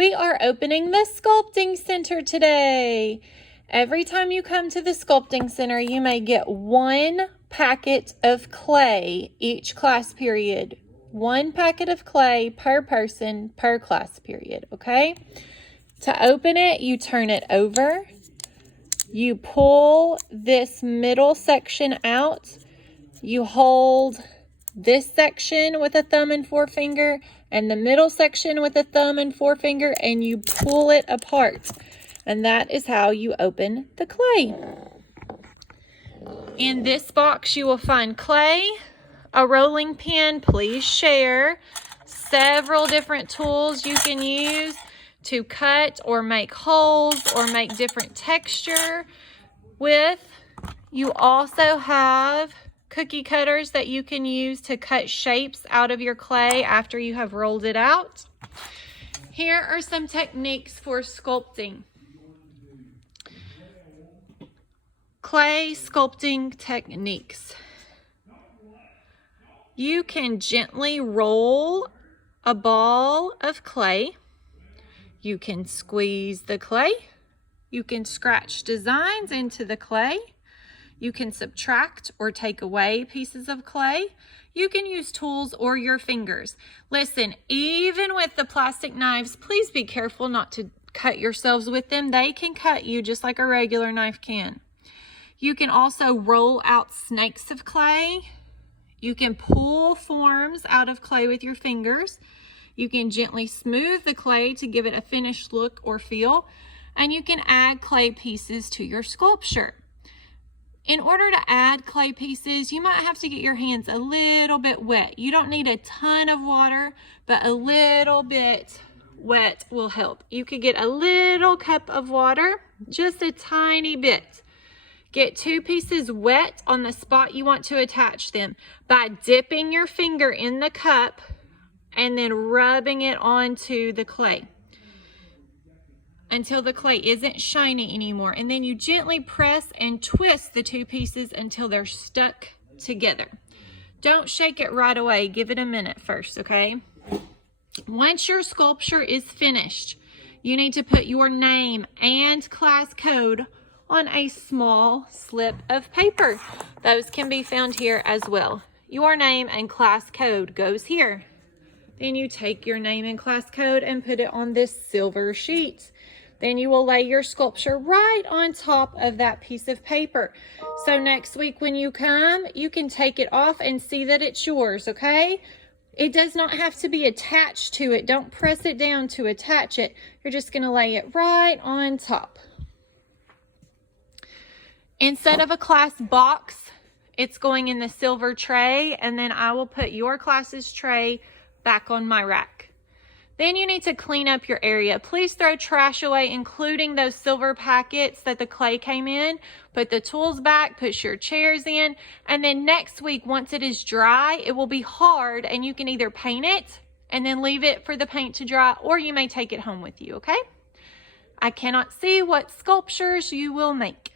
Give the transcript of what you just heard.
We are opening the Sculpting Center today. Every time you come to the Sculpting Center, you may get one packet of clay each class period. One packet of clay per person per class period, okay? To open it, you turn it over. You pull this middle section out. You hold this section with a thumb and forefinger and the middle section with a thumb and forefinger, and you pull it apart. And that is how you open the clay. In this box, you will find clay, a rolling pin, please share, several different tools you can use to cut or make holes or make different texture with. You also have cookie cutters that you can use to cut shapes out of your clay after you have rolled it out. Here are some techniques for sculpting. Clay sculpting techniques. You can gently roll a ball of clay. You can squeeze the clay. You can scratch designs into the clay. You can subtract or take away pieces of clay. You can use tools or your fingers. Listen, even with the plastic knives, please be careful not to cut yourselves with them. They can cut you just like a regular knife can. You can also roll out snakes of clay. You can pull forms out of clay with your fingers. You can gently smooth the clay to give it a finished look or feel. And you can add clay pieces to your sculpture. In order to add clay pieces, you might have to get your hands a little bit wet. You don't need a ton of water, but a little bit wet will help. You could get a little cup of water, just a tiny bit. Get 2 pieces wet on the spot you want to attach them by dipping your finger in the cup and then rubbing it onto the clay until the clay isn't shiny anymore. And then you gently press and twist the 2 pieces until they're stuck together. Don't shake it right away. Give it a minute first, okay? Once your sculpture is finished, you need to put your name and class code on a small slip of paper. Those can be found here as well. Your name and class code goes here. Then you take your name and class code and put it on this silver sheet. Then you will lay your sculpture right on top of that piece of paper. So next week when you come, you can take it off and see that it's yours, okay? It does not have to be attached to it. Don't press it down to attach it. You're just gonna lay it right on top. Instead of a class box, it's going in the silver tray, and then I will put your class's tray back on my rack. Then you need to clean up your area. Please throw trash away, including those silver packets that the clay came in. Put the tools back, put your chairs in, and then next week, once it is dry, it will be hard, and you can either paint it and then leave it for the paint to dry, or you may take it home with you, okay? I cannot see what sculptures you will make.